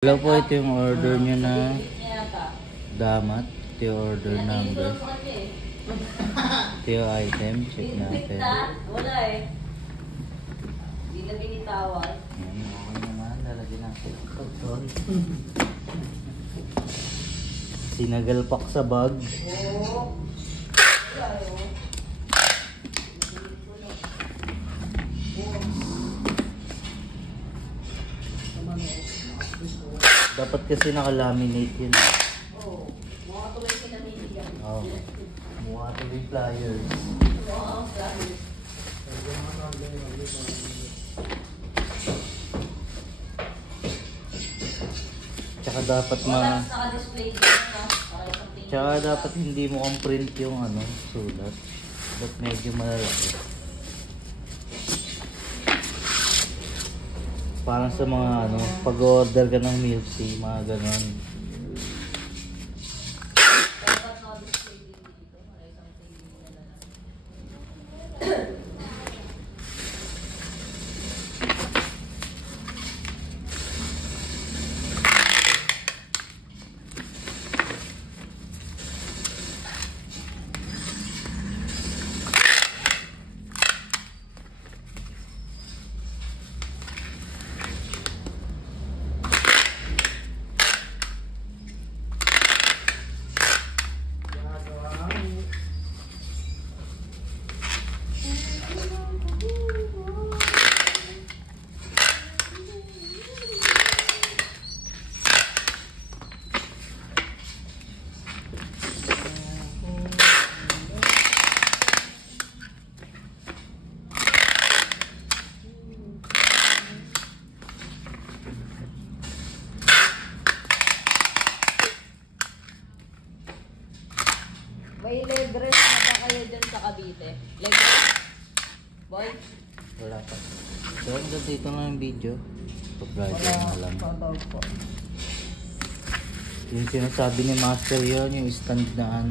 Hello po, ito yung order nyo na damat. Ito yung order number. Ito yung item. Check natin. Wala eh. Hindi na binitawan. Okay naman. Lalagyan natin. Sorry. Sinagalpak sa bag. Oo. Dapat kasi nakalaminate yun. Oo. Mga tuloy pinamili yan. Oo. Mukha tuloy flyers. Oo, flyers. Tsaka dapat Wala naka-display dito na. Tsaka dapat hindi mo ang print yung sulat. Dapat medyo malalaki. Parang sa mga pag-order ka ng milk tea, mga ganon. Dapat naka-display dito. Wala isang page na lang. May leg rest na ba kayo dyan sa Cavite? Leg rest? Boy? Wala pa. So, hanggang dito na yung video. Pa-Friday na lang. Yung sinasabi ni Master yun, yung stand na